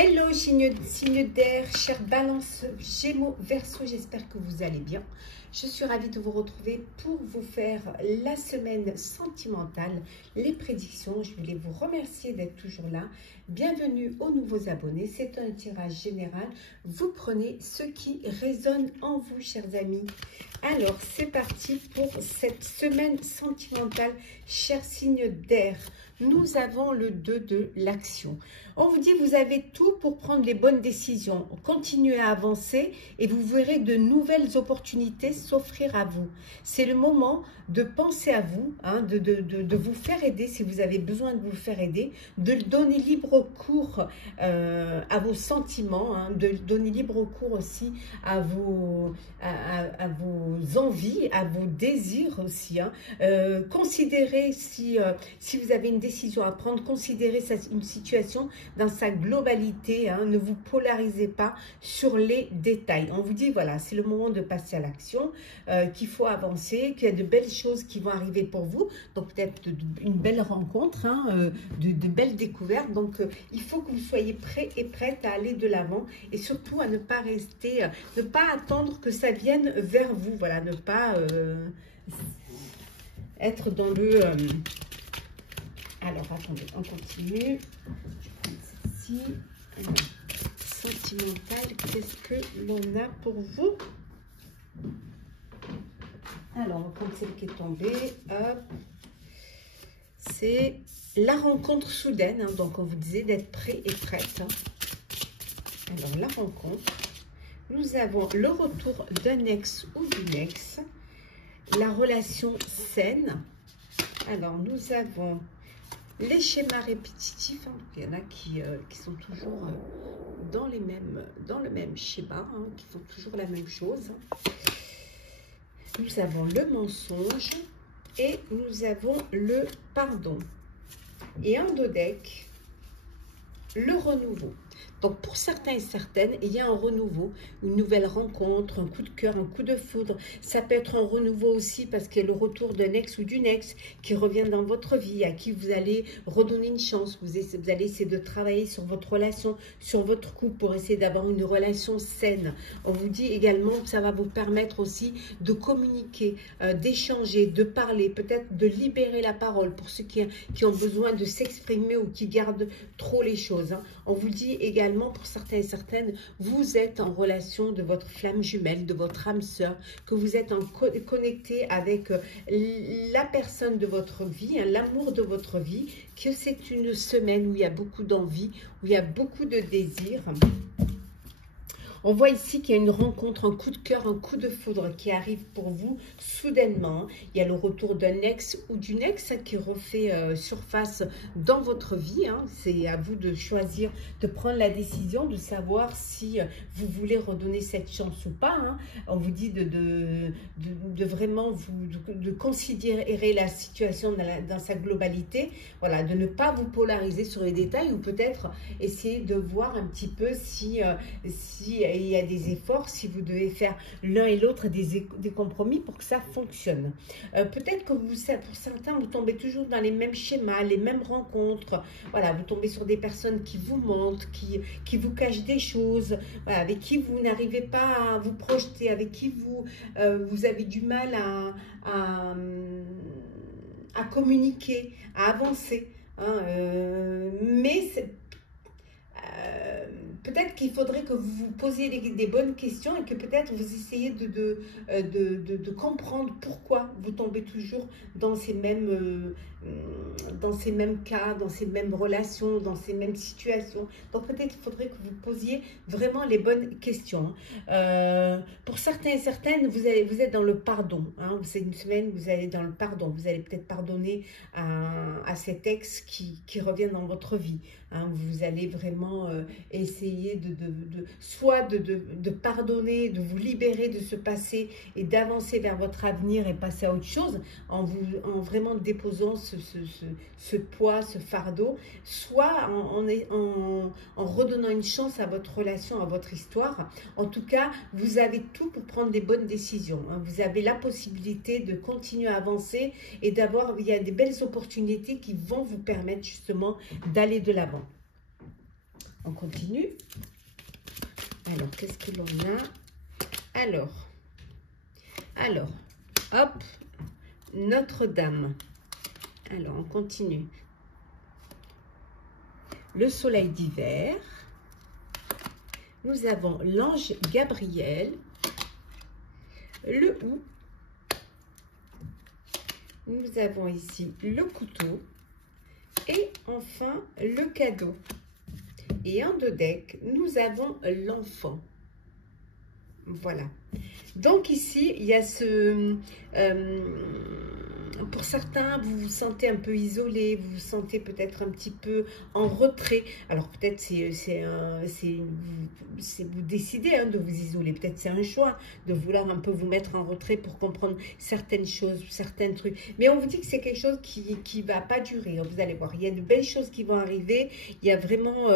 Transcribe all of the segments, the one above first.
Hello, signe d'air, chère Balance, Gémeaux, Verseau, j'espère que vous allez bien. Je suis ravie de vous retrouver pour vous faire la semaine sentimentale, les prédictions. Je voulais vous remercier d'être toujours là. Bienvenue aux nouveaux abonnés. C'est un tirage général. Vous prenez ce qui résonne en vous, chers amis. Alors, c'est parti pour cette semaine sentimentale, chers signes d'air. Nous avons le 2 de l'action. On vous dit, vous avez tout pour prendre les bonnes décisions. Continuez à avancer et vous verrez de nouvelles opportunités s'offrir à vous. C'est le moment de penser à vous, hein, de vous faire aider si vous avez besoin de vous faire aider, de donner libre cours à vos sentiments, hein, de donner libre cours aussi à vos envies, à vos désirs aussi. Hein. Considérez si vous avez une décision à prendre, considérez une situation dans sa globalité, hein, ne vous polarisez pas sur les détails. On vous dit, voilà, c'est le moment de passer à l'action, qu'il faut avancer, qu'il y a de belles choses qui vont arriver pour vous, donc peut-être une belle rencontre, hein, de belles découvertes, donc il faut que vous soyez prêts et prêtes à aller de l'avant et surtout à ne pas rester, ne pas attendre que ça vienne vers vous, voilà, ne pas être dans le... Alors, attendez, on continue. Je prends celle-ci. Sentimentale, qu'est-ce que l'on a pour vous? Alors, on va prendre celle qui est tombée. Hop. C'est la rencontre soudaine. Hein, donc, on vous disait d'être prêt et prête. Hein. Alors, la rencontre. Nous avons le retour d'un ex ou d'une ex. La relation saine. Alors, nous avons... les schémas répétitifs, hein, il y en a qui sont toujours dans le même schéma, hein, qui font toujours la même chose. Nous avons le mensonge et nous avons le pardon. Et en dos deck, le renouveau. Donc, pour certains et certaines, il y a un renouveau, une nouvelle rencontre, un coup de cœur, un coup de foudre. Ça peut être un renouveau aussi parce qu'il y a le retour d'un ex ou d'une ex qui revient dans votre vie, à qui vous allez redonner une chance. Vous allez essayer de travailler sur votre relation, sur votre couple pour essayer d'avoir une relation saine. On vous dit également que ça va vous permettre aussi de communiquer, d'échanger, de parler, peut-être de libérer la parole pour ceux qui ont besoin de s'exprimer ou qui gardent trop les choses. Hein. On vous dit également, pour certains et certaines, vous êtes en relation de votre flamme jumelle, de votre âme sœur, que vous êtes connecté avec la personne de votre vie, hein, l'amour de votre vie, que c'est une semaine où il y a beaucoup d'envie, où il y a beaucoup de désirs. On voit ici qu'il y a une rencontre, un coup de cœur, un coup de foudre qui arrive pour vous soudainement. Il y a le retour d'un ex ou d'une ex qui refait surface dans votre vie. Hein. C'est à vous de choisir, de prendre la décision, de savoir si vous voulez redonner cette chance ou pas. Hein. On vous dit de vraiment de considérer la situation dans sa globalité. Voilà, de ne pas vous polariser sur les détails ou peut-être essayer de voir un petit peu si il y a des efforts, si vous devez faire l'un et l'autre des compromis pour que ça fonctionne. Peut-être que pour certains, vous tombez toujours dans les mêmes schémas, les mêmes rencontres. Voilà, vous tombez sur des personnes qui vous mentent, qui vous cachent des choses, voilà, avec qui vous n'arrivez pas à vous projeter, avec qui vous avez du mal à communiquer, à avancer. Hein, mais peut-être qu'il faudrait que vous vous posiez des bonnes questions et que peut-être vous essayez de comprendre pourquoi vous tombez toujours dans ces mêmes cas, dans ces mêmes relations, dans ces mêmes situations. Donc peut-être qu'il faudrait que vous posiez vraiment les bonnes questions. Pour certains et certaines, vous êtes dans le pardon. Hein. C'est une semaine, vous allez dans le pardon. Vous allez peut-être pardonner à cet ex qui revient dans votre vie. Hein. Vous allez vraiment essayer soit de pardonner, de vous libérer de ce passé et d'avancer vers votre avenir et passer à autre chose en vraiment déposant ce poids, ce fardeau, soit en redonnant une chance à votre relation, à votre histoire. En tout cas, vous avez tout pour prendre des bonnes décisions. Hein. Vous avez la possibilité de continuer à avancer et il y a des belles opportunités qui vont vous permettre justement d'aller de l'avant. On continue. Alors, qu'est-ce que l'on a? Alors, hop, Notre-Dame. Alors, on continue. Le soleil d'hiver. Nous avons l'ange Gabriel. Le hou. Nous avons ici le couteau. Et enfin, le cadeau. Et en deux decks, nous avons l'enfant. Voilà. Donc ici, il y a ce... pour certains, vous vous sentez un peu isolé, vous vous sentez peut-être un petit peu en retrait. Alors peut-être vous décidez hein, de vous isoler. Peut-être c'est un choix de vouloir un peu vous mettre en retrait pour comprendre certaines choses, certains trucs. Mais on vous dit que c'est quelque chose qui va pas durer. Vous allez voir, il y a de belles choses qui vont arriver. Il y a vraiment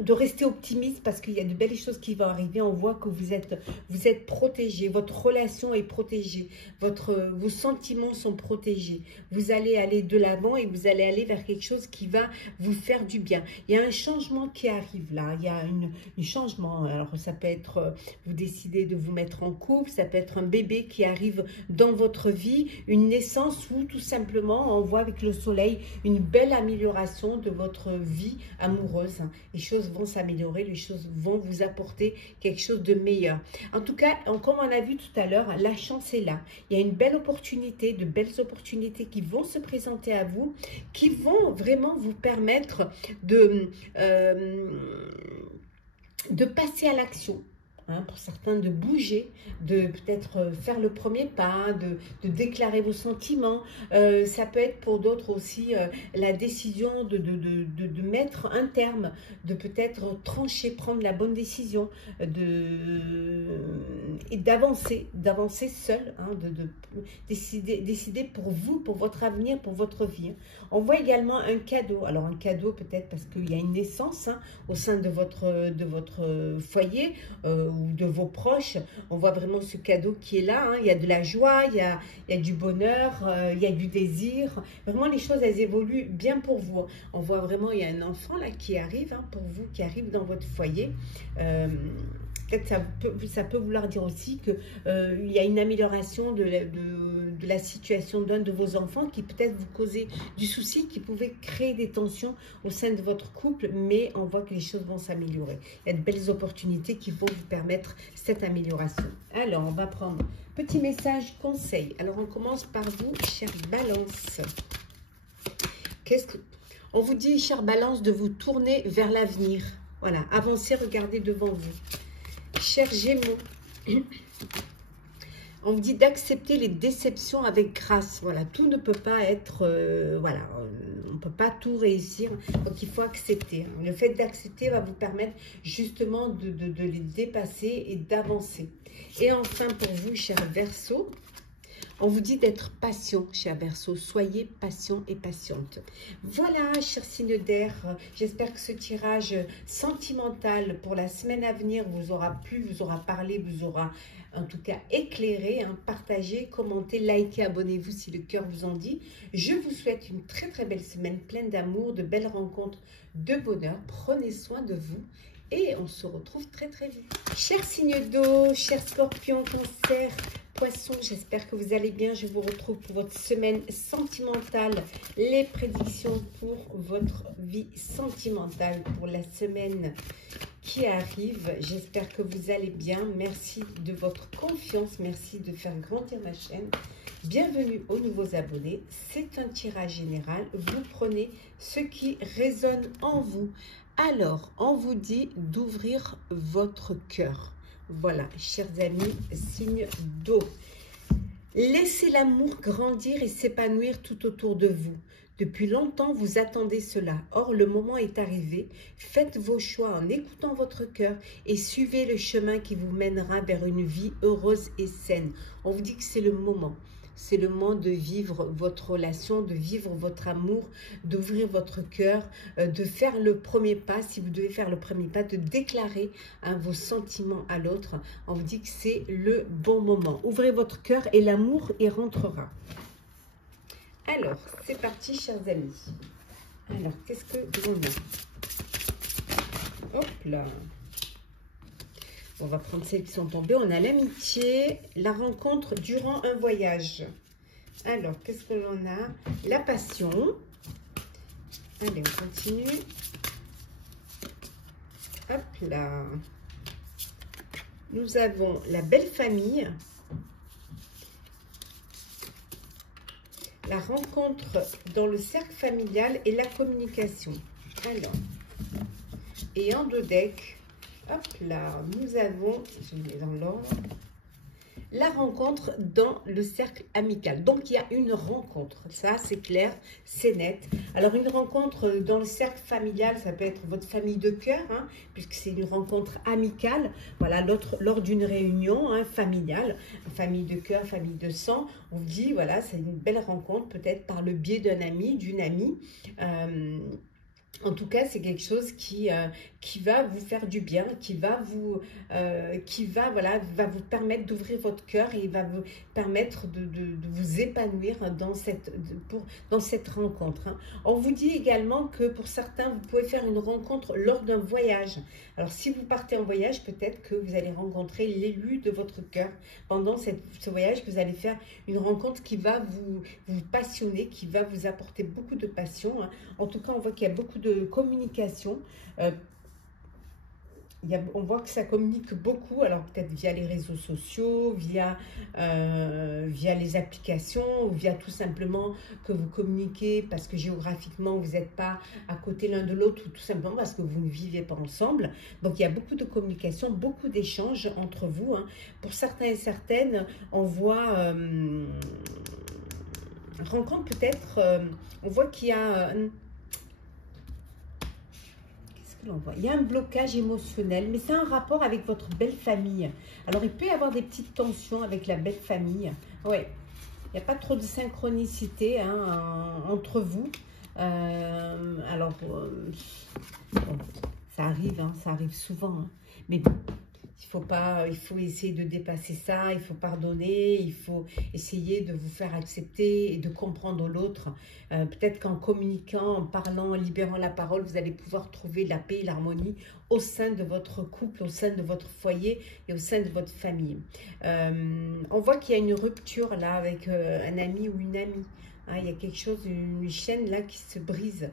de rester optimiste parce qu'il y a de belles choses qui vont arriver. On voit que vous êtes protégé, votre relation est protégée, vos sentiments sont protégés. Vous allez aller de l'avant et vous allez aller vers quelque chose qui va vous faire du bien. Il y a un changement qui arrive là, il y a un changement. Alors ça peut être, vous décidez de vous mettre en couple, ça peut être un bébé qui arrive dans votre vie, une naissance ou tout simplement on voit avec le soleil une belle amélioration de votre vie amoureuse. Les choses vont s'améliorer, les choses vont vous apporter quelque chose de meilleur. En tout cas, comme on a vu tout à l'heure, la chance est là. Il y a une belle opportunité, de belles opportunités qui vont se présenter à vous, qui vont vraiment vous permettre de passer à l'action. Hein, pour certains de bouger, de peut-être faire le premier pas, de déclarer vos sentiments. Ça peut être pour d'autres aussi la décision de mettre un terme, de peut-être trancher, prendre la bonne décision, et d'avancer seul, hein, décider pour vous, pour votre avenir, pour votre vie. On voit également un cadeau. Alors un cadeau peut-être parce qu'il y a une naissance hein, au sein de votre foyer, ou de vos proches. On voit vraiment ce cadeau qui est là. Hein. Il y a de la joie, il y a du bonheur, il y a du désir. Vraiment, les choses, elles évoluent bien pour vous. On voit vraiment, il y a un enfant là qui arrive, hein, pour vous, qui arrive dans votre foyer. Peut-être ça peut vouloir dire aussi qu'il y a une amélioration de la situation d'un de vos enfants qui peut-être vous causait du souci, qui pouvait créer des tensions au sein de votre couple, mais on voit que les choses vont s'améliorer. Il y a de belles opportunités qui vont vous permettre cette amélioration. Alors, on va prendre petit message conseil. Alors, on commence par vous, chère Balance. On vous dit, chère Balance, de vous tourner vers l'avenir. Voilà, avancez, regardez devant vous. Chers Gémeaux, on vous dit d'accepter les déceptions avec grâce. Voilà, tout ne peut pas être, voilà, on ne peut pas tout réussir. Donc, il faut accepter. Le fait d'accepter va vous permettre justement de les dépasser et d'avancer. Et enfin, pour vous, chers Verseaux, on vous dit d'être patient, cher Verseau. Soyez patient et patiente. Voilà, cher signe d'air. J'espère que ce tirage sentimental pour la semaine à venir vous aura plu, vous aura parlé, vous aura en tout cas éclairé. Hein. Partagez, commentez, likez, abonnez-vous si le cœur vous en dit. Je vous souhaite une très très belle semaine pleine d'amour, de belles rencontres, de bonheur. Prenez soin de vous. Et on se retrouve très très vite. Chers signes d'eau, chers scorpions, cancer, poissons, j'espère que vous allez bien. Je vous retrouve pour votre semaine sentimentale. Les prédictions pour votre vie sentimentale pour la semaine qui arrive. J'espère que vous allez bien. Merci de votre confiance. Merci de faire grandir ma chaîne. Bienvenue aux nouveaux abonnés. C'est un tirage général. Vous prenez ce qui résonne en vous. Alors, on vous dit d'ouvrir votre cœur. Voilà, chers amis, signe d'eau. Laissez l'amour grandir et s'épanouir tout autour de vous. Depuis longtemps, vous attendez cela. Or, le moment est arrivé. Faites vos choix en écoutant votre cœur et suivez le chemin qui vous mènera vers une vie heureuse et saine. On vous dit que c'est le moment. C'est le moment de vivre votre relation, de vivre votre amour, d'ouvrir votre cœur, de faire le premier pas. Si vous devez faire le premier pas, de déclarer hein, vos sentiments à l'autre. On vous dit que c'est le bon moment. Ouvrez votre cœur et l'amour y rentrera. Alors, c'est parti, chers amis. Alors, qu'est-ce que l'on a? Hop là. On va prendre celles qui sont tombées. On a l'amitié, la rencontre durant un voyage. Alors, qu'est-ce que l'on a? La passion. Allez, on continue. Hop là. Nous avons la belle famille. La rencontre dans le cercle familial et la communication. Alors, et en 2 decks, hop là, nous avons, je mets dans l'ordre, la rencontre dans le cercle amical. Donc, il y a une rencontre. Ça, c'est clair, c'est net. Alors, une rencontre dans le cercle familial, ça peut être votre famille de cœur, hein, puisque c'est une rencontre amicale. Voilà, lors d'une réunion hein, familiale, famille de cœur, famille de sang, on vous dit, voilà, c'est une belle rencontre, peut-être par le biais d'un ami, d'une amie. En tout cas, c'est quelque chose qui va vous faire du bien, qui va vous permettre d'ouvrir votre cœur et va vous permettre de vous épanouir dans cette rencontre. Hein. On vous dit également que pour certains, vous pouvez faire une rencontre lors d'un voyage. Alors, si vous partez en voyage, peut-être que vous allez rencontrer l'élu de votre cœur pendant ce voyage, que vous allez faire une rencontre qui va vous passionner, qui va vous apporter beaucoup de passion. Hein. En tout cas, on voit qu'il y a beaucoup de communication. On voit que ça communique beaucoup, alors peut-être via les réseaux sociaux, via les applications, ou via tout simplement que vous communiquez parce que géographiquement vous n'êtes pas à côté l'un de l'autre, ou tout simplement parce que vous ne vivez pas ensemble. Donc il y a beaucoup de communication, beaucoup d'échanges entre vous. Hein. Pour certains et certaines, on voit rencontre peut-être, on voit qu'il y a... Il y a un blocage émotionnel, mais c'est un rapport avec votre belle famille. Alors, il peut y avoir des petites tensions avec la belle famille. Oui, il n'y a pas trop de synchronicité hein, entre vous. Bon, ça arrive souvent. Hein. Mais bon, il faut essayer de dépasser ça, il faut pardonner, il faut essayer de vous faire accepter et de comprendre l'autre. Peut-être qu'en communiquant, en parlant, en libérant la parole, vous allez pouvoir trouver la paix et l'harmonie au sein de votre couple, au sein de votre foyer et au sein de votre famille. On voit qu'il y a une rupture là avec un ami ou une amie. Hein, il y a quelque chose, une chaîne là qui se brise.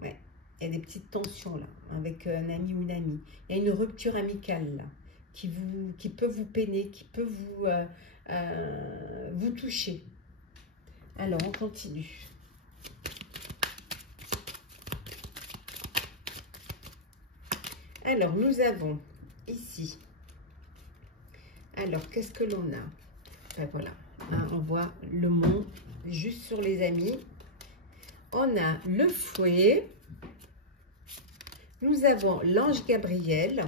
Ouais. Il y a des petites tensions là, avec un ami ou une amie. Il y a une rupture amicale là, qui peut vous peiner, qui peut vous toucher. Alors, on continue. Alors, nous avons ici. Alors, qu'est-ce que l'on a? Ben, voilà, hein, on voit le mont juste sur les amis. On a le fouet. Nous avons l'ange Gabriel.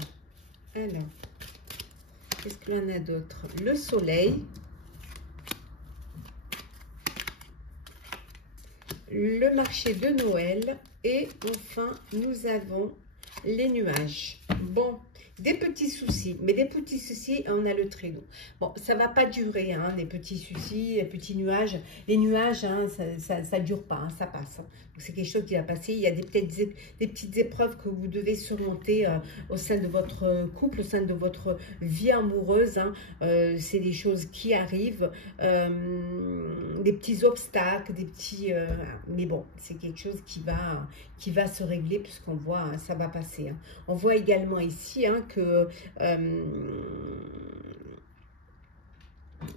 Alors, qu'est-ce que l'on a d'autre? Le soleil. Le marché de Noël. Et enfin, nous avons les nuages. Bon, des petits soucis. Mais des petits soucis, on a le traîneau. Bon, ça ne va pas durer, hein, les petits soucis, les petits nuages. Les nuages, hein, ça ne dure pas, hein, ça passe. Hein. C'est quelque chose qui va passer. Il y a des petites épreuves que vous devez surmonter au sein de votre couple, au sein de votre vie amoureuse. Hein. C'est des choses qui arrivent, des petits obstacles, des petits... mais bon, c'est quelque chose qui va se régler puisqu'on voit, hein, ça va passer. Hein. On voit également ici hein, que...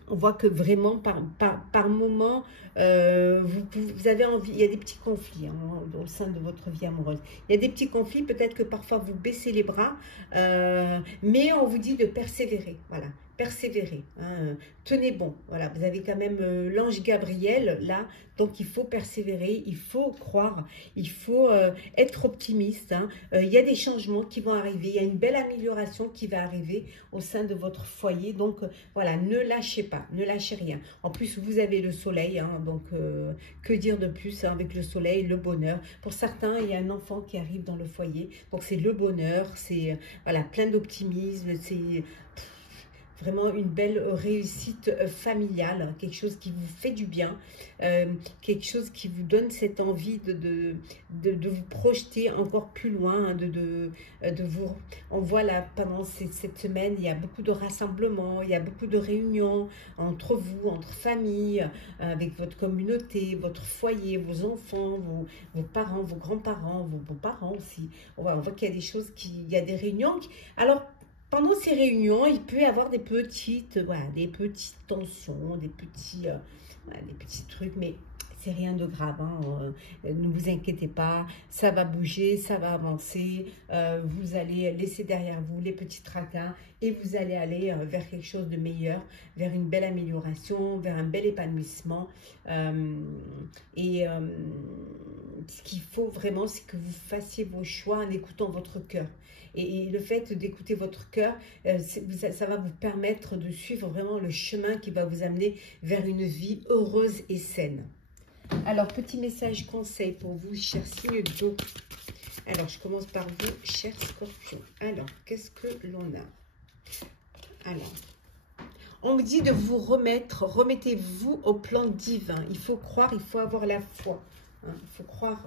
on voit que vraiment, par moment, vous avez envie, il y a des petits conflits hein, au sein de votre vie amoureuse. Il y a des petits conflits, peut-être que parfois vous baissez les bras, mais on vous dit de persévérer, voilà. Persévérer, hein, tenez bon, voilà, vous avez quand même l'ange Gabriel là, donc il faut persévérer, il faut croire, il faut être optimiste, hein. Il y a des changements qui vont arriver, il y a une belle amélioration qui va arriver au sein de votre foyer, donc voilà, ne lâchez pas, ne lâchez rien. En plus, vous avez le soleil, hein, donc que dire de plus hein, avec le soleil, le bonheur. Pour certains, il y a un enfant qui arrive dans le foyer, donc c'est le bonheur, c'est voilà, plein d'optimisme, c'est... vraiment une belle réussite familiale, quelque chose qui vous fait du bien, quelque chose qui vous donne cette envie de vous projeter encore plus loin, de vous... On voit là, pendant cette semaine, il y a beaucoup de rassemblements, il y a beaucoup de réunions entre vous, entre familles, avec votre communauté, votre foyer, vos enfants, vos parents, vos grands-parents, vos parents aussi. On voit qu'il y a des choses, il y a des réunions. Alors, pendant ces réunions, il peut y avoir des petites tensions, des petits trucs, mais c'est rien de grave, hein. Ne vous inquiétez pas, ça va bouger, ça va avancer, vous allez laisser derrière vous les petits tracas et vous allez aller vers quelque chose de meilleur, vers une belle amélioration, vers un bel épanouissement. Ce qu'il faut vraiment, c'est que vous fassiez vos choix en écoutant votre cœur. Et le fait d'écouter votre cœur, ça va vous permettre de suivre vraiment le chemin qui va vous amener vers une vie heureuse et saine. Alors, petit message conseil pour vous, chers signes d'eau. Alors, je commence par vous, chers scorpions. Alors, qu'est-ce que l'on a? Alors, on me dit de vous remettez-vous au plan divin. Il faut croire, il faut avoir la foi. Hein, il faut croire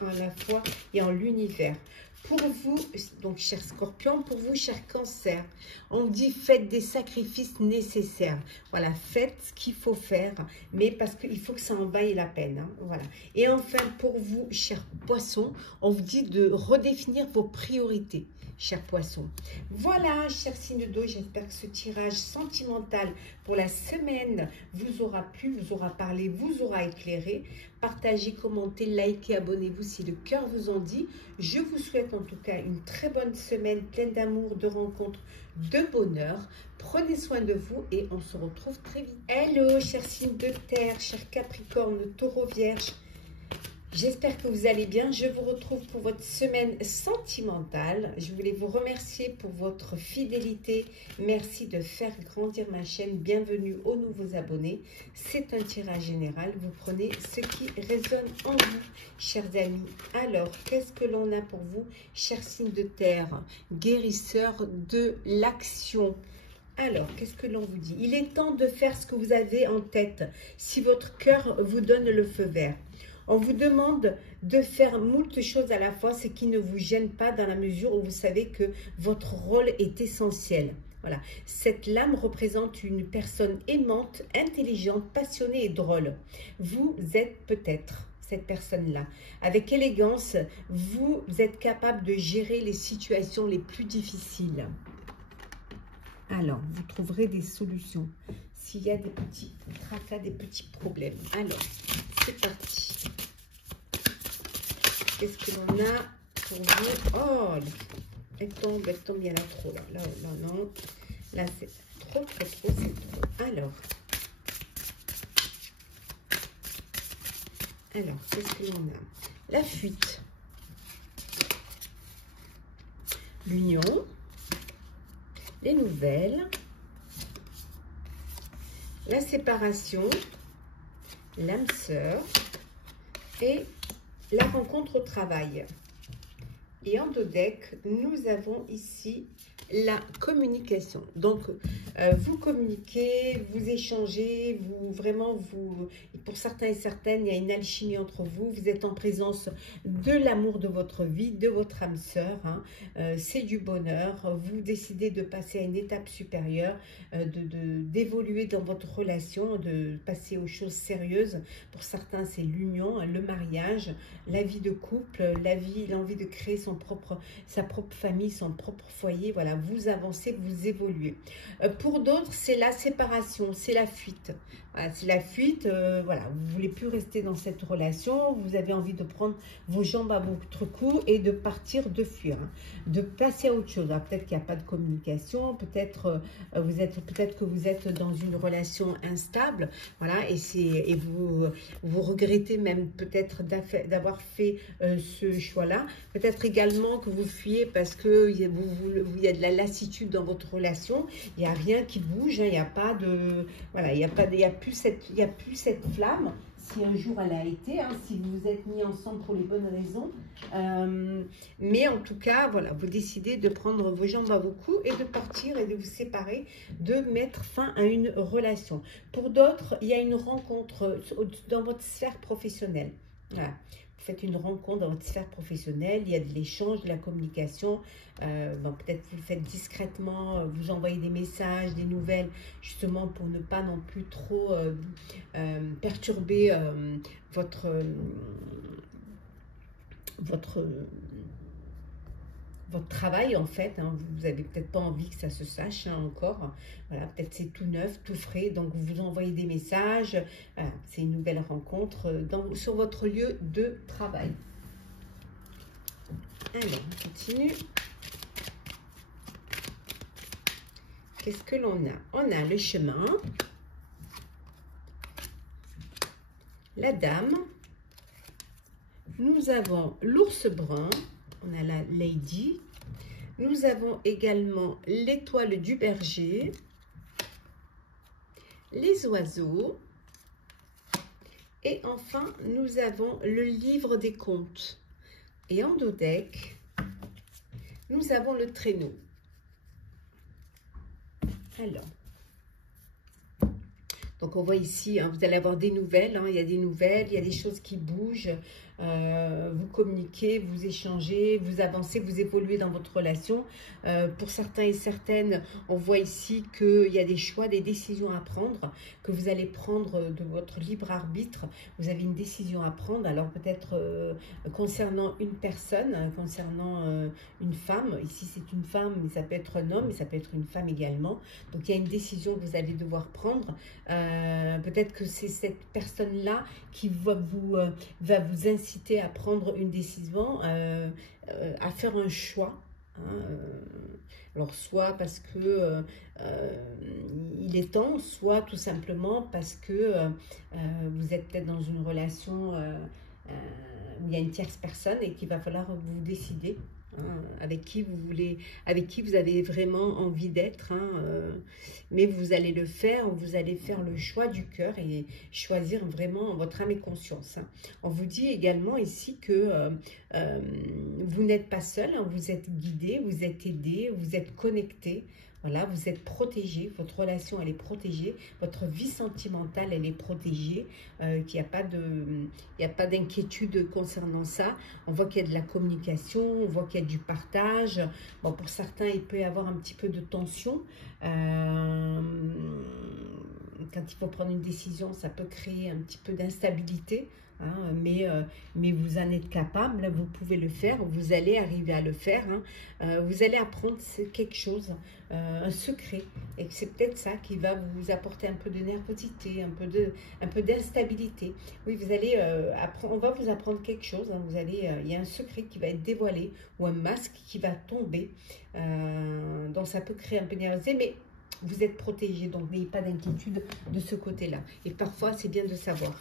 en la foi et en l'univers. Pour vous, donc chers scorpions, pour vous, chers cancers, on dit faites des sacrifices nécessaires. Voilà, faites ce qu'il faut faire, mais parce qu'il faut que ça en vaille la peine. Hein, voilà. Et enfin, pour vous, chers poissons, on vous dit de redéfinir vos priorités. Chers poissons. Voilà, chers signes d'eau, j'espère que ce tirage sentimental pour la semaine vous aura plu, vous aura parlé, vous aura éclairé. Partagez, commentez, likez, abonnez-vous si le cœur vous en dit. Je vous souhaite en tout cas une très bonne semaine pleine d'amour, de rencontres, de bonheur. Prenez soin de vous et on se retrouve très vite. Hello, chers signes de terre, chers capricornes, taureau, vierge. J'espère que vous allez bien. Je vous retrouve pour votre semaine sentimentale. Je voulais vous remercier pour votre fidélité. Merci de faire grandir ma chaîne. Bienvenue aux nouveaux abonnés. C'est un tirage général. Vous prenez ce qui résonne en vous, chers amis. Alors, qu'est-ce que l'on a pour vous, chers signes de terre, guérisseurs de l'action? Alors, qu'est-ce que l'on vous dit? Il est temps de faire ce que vous avez en tête, si votre cœur vous donne le feu vert. On vous demande de faire moult choses à la fois, ce qui ne vous gêne pas dans la mesure où vous savez que votre rôle est essentiel. Voilà. Cette lame représente une personne aimante, intelligente, passionnée et drôle. Vous êtes peut-être cette personne-là. Avec élégance, vous êtes capable de gérer les situations les plus difficiles. Alors, vous trouverez des solutions s'il y a des petits tracas, des petits problèmes. Alors, c'est parti. Qu'est-ce que l'on a pour vous? Oh, elle tombe, il y en a trop là. Là, non. Là, c'est trop, c'est trop. Alors, qu'est-ce que l'on a? La fuite. L'union. Les nouvelles. La séparation. L'âme sœur. Et la rencontre au travail. Et en dos deck, nous avons ici la communication. Donc, vous communiquez, vous échangez, pour certains et certaines, il y a une alchimie entre vous. Vous êtes en présence de l'amour de votre vie, de votre âme sœur. Hein. C'est du bonheur. Vous décidez de passer à une étape supérieure, d'évoluer dans votre relation, de passer aux choses sérieuses. Pour certains, c'est l'union, le mariage, la vie de couple, l'envie de créer sa propre famille, son propre foyer. Voilà, vous avancez, vous évoluez. Pour d'autres, c'est la séparation, c'est la fuite. Voilà, c'est la fuite, voilà, vous ne voulez plus rester dans cette relation, vous avez envie de prendre vos jambes à votre cou et de partir, de fuir, hein, de passer à autre chose. Peut-être qu'il n'y a pas de communication, peut-être que vous êtes dans une relation instable, voilà, et vous regrettez même peut-être d'avoir fait ce choix-là. Peut-être également que vous fuyez parce que il y a de la lassitude dans votre relation, il n'y a rien qui bouge, hein, il n'y a pas de, voilà, il n'y a plus cette flamme, si un jour elle a été, hein, si vous vous êtes mis ensemble pour les bonnes raisons. Mais en tout cas, voilà, vous décidez de prendre vos jambes à vos coups et de partir et de vous séparer, de mettre fin à une relation. Pour d'autres, il y a une rencontre dans votre sphère professionnelle. Voilà. Vous faites une rencontre dans votre sphère professionnelle, il y a de l'échange, de la communication. Bon, peut-être vous le faites discrètement, vous envoyez des messages, des nouvelles, justement pour ne pas non plus trop perturber votre travail en fait, hein. Vous n'avez peut-être pas envie que ça se sache, hein, encore. Voilà, peut-être c'est tout neuf, tout frais, donc vous vous envoyez des messages. Voilà, c'est une nouvelle rencontre sur votre lieu de travail. Alors, on continue. Qu'est-ce que l'on a? On a le chemin, la dame, nous avons l'ours brun, on a la lady, nous avons également l'étoile du berger, les oiseaux, et enfin nous avons le livre des contes. Et en dos deck, nous avons le traîneau. Alors, donc on voit ici, hein, vous allez avoir des nouvelles, hein, il y a des nouvelles, il y a des choses qui bougent, vous communiquez, vous échangez, vous avancez, vous évoluez dans votre relation. Pour certains et certaines, on voit ici qu'il y a des choix, des décisions à prendre, que vous allez prendre de votre libre arbitre. Vous avez une décision à prendre, alors peut-être concernant une personne, concernant une femme. Ici c'est une femme, mais ça peut être un homme, mais ça peut être une femme également. Donc il y a une décision que vous allez devoir prendre. Peut-être que c'est cette personne-là qui va vous inciter à prendre une décision, à faire un choix. Hein, alors soit parce que il est temps, soit tout simplement parce que vous êtes peut-être dans une relation où il y a une tierce personne et qu'il va falloir vous décider, hein, avec qui vous avez vraiment envie d'être, hein, mais vous allez le faire, vous allez faire le choix du cœur et choisir vraiment votre âme et conscience, hein. On vous dit également ici que vous n'êtes pas seul, hein, vous êtes guidé, vous êtes aidé, vous êtes connecté. Voilà, vous êtes protégé, votre relation elle est protégée, votre vie sentimentale elle est protégée, qu'il n'y a pas d'inquiétude concernant ça. On voit qu'il y a de la communication, on voit qu'il y a du partage. Bon, pour certains, il peut y avoir un petit peu de tension. Quand il faut prendre une décision, ça peut créer un petit peu d'instabilité. Hein, mais vous en êtes capable, là, vous pouvez le faire, vous allez arriver à le faire, hein. Vous allez apprendre quelque chose, un secret, et c'est peut-être ça qui va vous apporter un peu de nervosité, un peu d'instabilité. Oui, vous allez on va vous apprendre quelque chose, hein. Il y a un secret qui va être dévoilé ou un masque qui va tomber, donc ça peut créer un peu de nervosité, mais vous êtes protégé, donc n'ayez pas d'inquiétude de ce côté-là. Et parfois, c'est bien de savoir.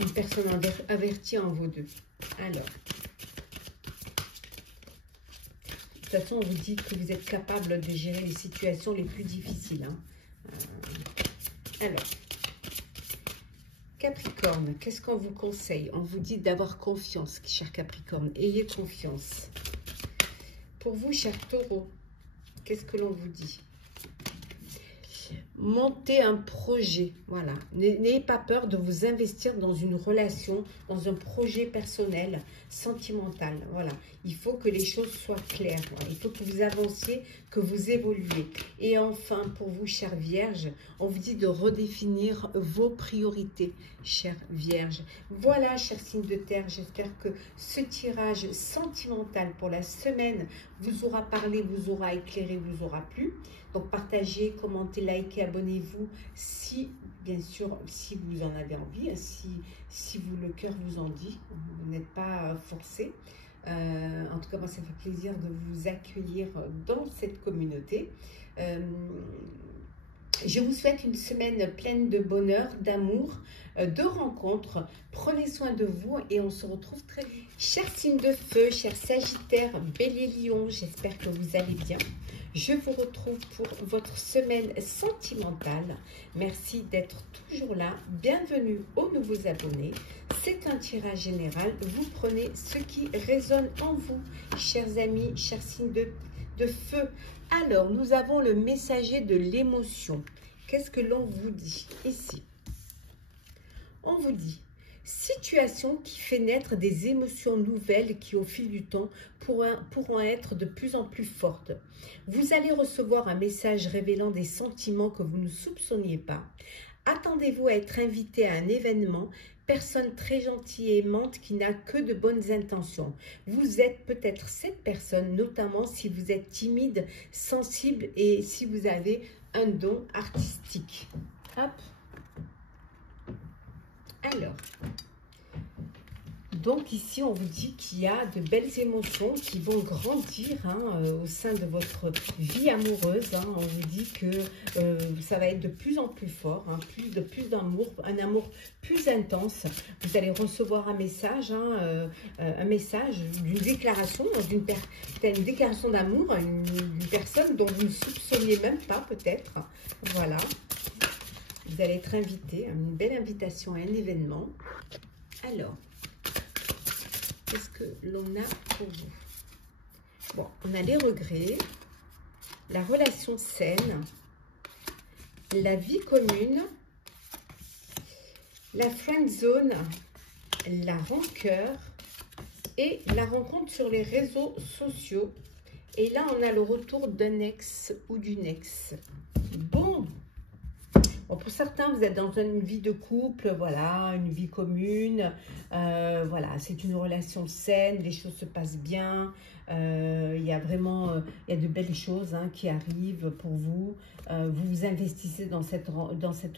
Une personne avertie en vaut deux. Alors, de toute façon, on vous dit que vous êtes capable de gérer les situations les plus difficiles, hein. Alors, Capricorne, qu'est-ce qu'on vous conseille? On vous dit d'avoir confiance, cher Capricorne. Ayez confiance. Pour vous, cher Taureau, qu'est-ce que l'on vous dit? Montez un projet, voilà. N'ayez pas peur de vous investir dans une relation, dans un projet personnel, sentimental, voilà. Il faut que les choses soient claires, voilà. Il faut que vous avanciez, que vous évoluez. Et enfin, pour vous, chère Vierge, on vous dit de redéfinir vos priorités, chère Vierge. Voilà, cher signe de terre, j'espère que ce tirage sentimental pour la semaine vous aura parlé, vous aura éclairé, vous aura plu. Donc, partagez, commentez, likez, abonnez-vous si, bien sûr, si vous en avez envie, si le cœur vous en dit, vous n'êtes pas forcé. En tout cas, moi, ça fait plaisir de vous accueillir dans cette communauté. Je vous souhaite une semaine pleine de bonheur, d'amour, de rencontres. Prenez soin de vous et on se retrouve très vite. Chers signes de feu, chers Sagittaires, Bélier, Lion, j'espère que vous allez bien. Je vous retrouve pour votre semaine sentimentale. Merci d'être toujours là. Bienvenue aux nouveaux abonnés. C'est un tirage général. Vous prenez ce qui résonne en vous, chers amis, chers signes de feu. Alors, nous avons le messager de l'émotion. Qu'est-ce que l'on vous dit ici? On vous dit situation qui fait naître des émotions nouvelles qui, au fil du temps, pourront être de plus en plus fortes. Vous allez recevoir un message révélant des sentiments que vous ne soupçonniez pas. Attendez-vous à être invité à un événement, personne très gentille et aimante qui n'a que de bonnes intentions. Vous êtes peut-être cette personne, notamment si vous êtes timide, sensible et si vous avez un don artistique. Hop. Alors, donc ici, on vous dit qu'il y a de belles émotions qui vont grandir au sein de votre vie amoureuse. On vous dit que ça va être de plus en plus fort, plus d'amour, un amour plus intense. Vous allez recevoir un message, d'une déclaration, une déclaration d'amour à une personne dont vous ne soupçonniez même pas peut-être. Voilà. Vous allez être invité, une belle invitation à un événement. Alors, qu'est-ce que l'on a pour vous? Bon, on a les regrets, la relation saine, la vie commune, la friend zone, la rancœur et la rencontre sur les réseaux sociaux. Et là, on a le retour d'un ex ou d'une ex. Bon. Bon, pour certains, vous êtes dans une vie de couple, voilà, une vie commune, voilà, c'est une relation saine, les choses se passent bien, il y a vraiment, il y a de belles choses qui arrivent pour vous. Vous vous investissez dans cette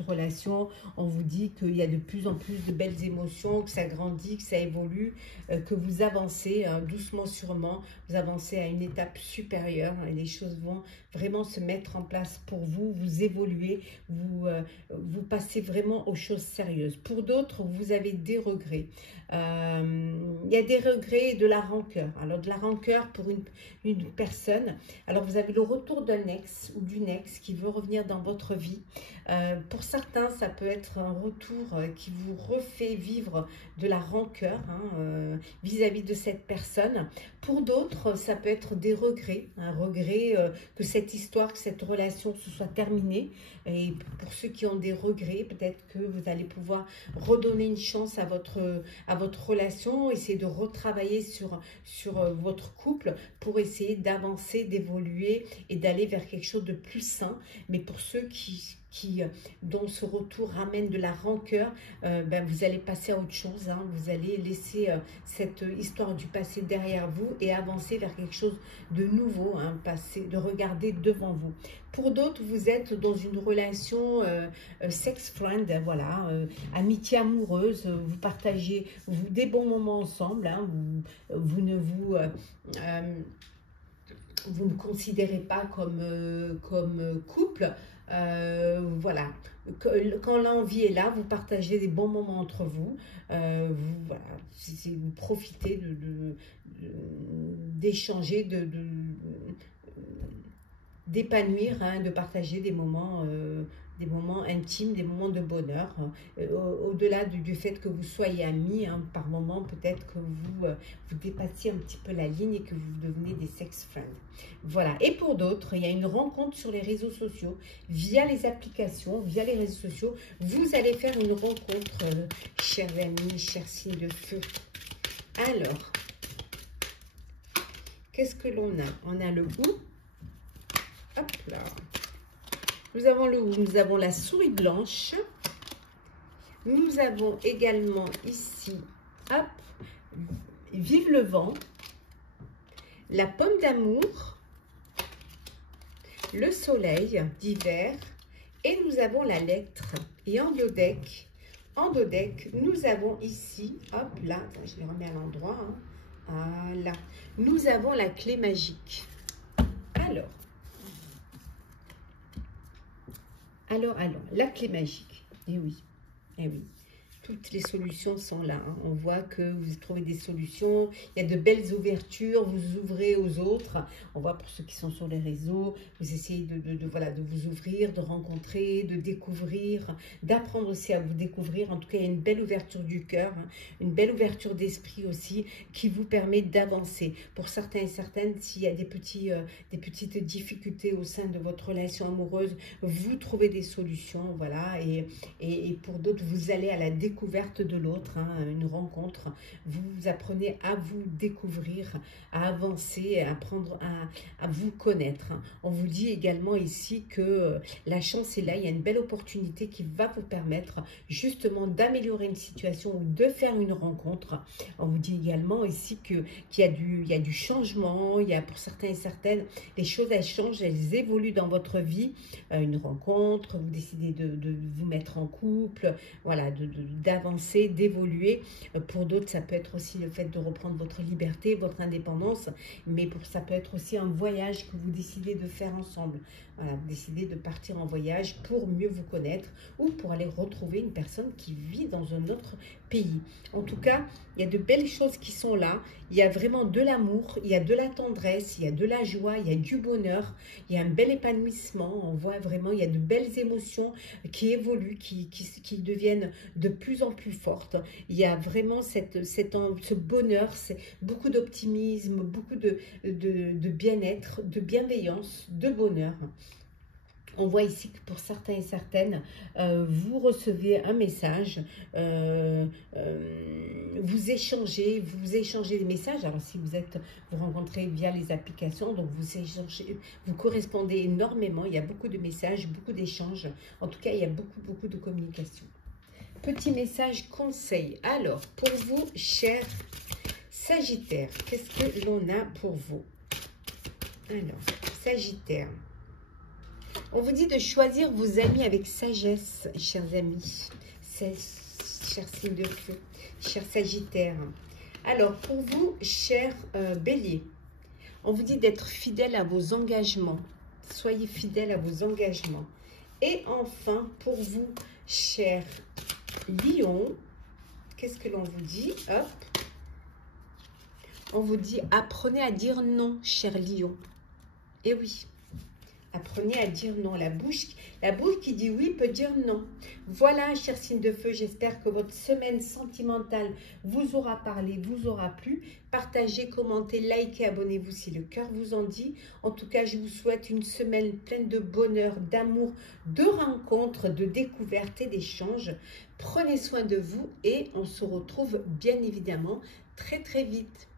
relation, on vous dit qu'il y a de plus en plus de belles émotions, que ça grandit, que ça évolue, que vous avancez doucement sûrement, vous avancez à une étape supérieure et les choses vont vraiment se mettre en place pour vous, vous évoluez, vous passez vraiment aux choses sérieuses. Pour d'autres, vous avez des regrets. Il y a des regrets et de la rancœur. Alors, de la rancœur pour une personne. Alors, vous avez le retour d'un ex ou d'une ex qui veut revenir dans votre vie. Pour certains, ça peut être un retour qui vous refait vivre de la rancœur vis-à-vis de cette personne. Pour d'autres, ça peut être des regrets. Un regret que cette histoire, que cette relation se soit terminée. Et pour ceux qui ont des regrets, peut-être que vous allez pouvoir redonner une chance à votre relation, essayer de retravailler sur votre couple pour essayer d'avancer, d'évoluer et d'aller vers quelque chose de plus sain. Mais pour ceux dont ce retour ramène de la rancœur, vous allez passer à autre chose. Vous allez laisser cette histoire du passé derrière vous et avancer vers quelque chose de nouveau, de regarder devant vous. Pour d'autres, vous êtes dans une relation sex friend, voilà, amitié amoureuse, vous partagez des bons moments ensemble, vous ne considérez pas comme couple. Voilà, quand l'envie est là, vous partagez des bons moments entre vous, voilà, vous profitez d'échanger, d'épanouir, de partager des moments intimes, des moments de bonheur, au-delà du fait que vous soyez amis, par moment peut-être que vous dépassiez un petit peu la ligne et que vous devenez des sex friends. Voilà, et pour d'autres, il y a une rencontre sur les réseaux sociaux, via les applications, via les réseaux sociaux, vous allez faire une rencontre, chers amis, chers signes de feu. Alors, qu'est-ce que l'on a? On a le goût. Hop là. Nous avons le haut, nous avons la souris blanche. Nous avons également ici, hop, vive le vent, la pomme d'amour, le soleil d'hiver et nous avons la lettre. Et en dos deck, nous avons ici, hop là, je les remets à l'endroit, voilà, nous avons la clé magique. Alors, la clé magique. Eh oui. Toutes les solutions sont là. Hein. On voit que vous trouvez des solutions. Il y a de belles ouvertures. Vous ouvrez aux autres. On voit pour ceux qui sont sur les réseaux, vous essayez voilà, de vous ouvrir, de rencontrer, de découvrir, d'apprendre aussi à vous découvrir. En tout cas, il y a une belle ouverture du cœur, hein, une belle ouverture d'esprit aussi qui vous permet d'avancer. Pour certains et certaines, s'il y a des petites difficultés au sein de votre relation amoureuse, vous trouvez des solutions. Voilà. Et pour d'autres, vous allez à la découverte de l'autre, hein, une rencontre, vous apprenez à vous découvrir, à avancer, à apprendre à vous connaître. On vous dit également ici que la chance est là, il y a une belle opportunité qui va vous permettre justement d'améliorer une situation ou de faire une rencontre. On vous dit également ici qu'il y a du changement, il y a pour certains et certaines, les choses elles changent, elles évoluent dans votre vie, une rencontre, vous décidez de vous mettre en couple, voilà, d'avancer, d'évoluer. Pour d'autres, ça peut être aussi le fait de reprendre votre liberté, votre indépendance, mais ça peut être aussi un voyage que vous décidez de faire ensemble. Voilà, vous décidez de partir en voyage pour mieux vous connaître ou pour aller retrouver une personne qui vit dans un autre pays. En tout cas, il y a de belles choses qui sont là. Il y a vraiment de l'amour, il y a de la tendresse, il y a de la joie, il y a du bonheur, il y a un bel épanouissement. On voit vraiment, il y a de belles émotions qui évoluent, qui deviennent de plus en plus fortes. Il y a vraiment ce bonheur, beaucoup d'optimisme, beaucoup de bien-être, de bienveillance, de bonheur. On voit ici que pour certains et certaines, vous recevez un message, vous échangez des messages. Alors si vous rencontrez via les applications, donc vous échangez, vous correspondez énormément. Il y a beaucoup de messages, beaucoup d'échanges. En tout cas, il y a beaucoup de communication. Petit message conseil. Alors, pour vous, chers Sagittaires, qu'est-ce que l'on a pour vous? Alors, Sagittaire. On vous dit de choisir vos amis avec sagesse, chers amis, chers signes de feu, chers Sagittaires. Alors, pour vous, chers Béliers, on vous dit d'être fidèle à vos engagements. Soyez fidèles à vos engagements. Et enfin, pour vous, chers Lions, qu'est-ce que l'on vous dit? Hop. On vous dit, apprenez à dire non, chers Lions. Eh oui. Apprenez à dire non. La bouche qui dit oui peut dire non. Voilà, chers signes de feu, j'espère que votre semaine sentimentale vous aura parlé, vous aura plu. Partagez, commentez, likez, abonnez-vous si le cœur vous en dit. En tout cas, je vous souhaite une semaine pleine de bonheur, d'amour, de rencontres, de découvertes et d'échanges. Prenez soin de vous et on se retrouve bien évidemment très vite.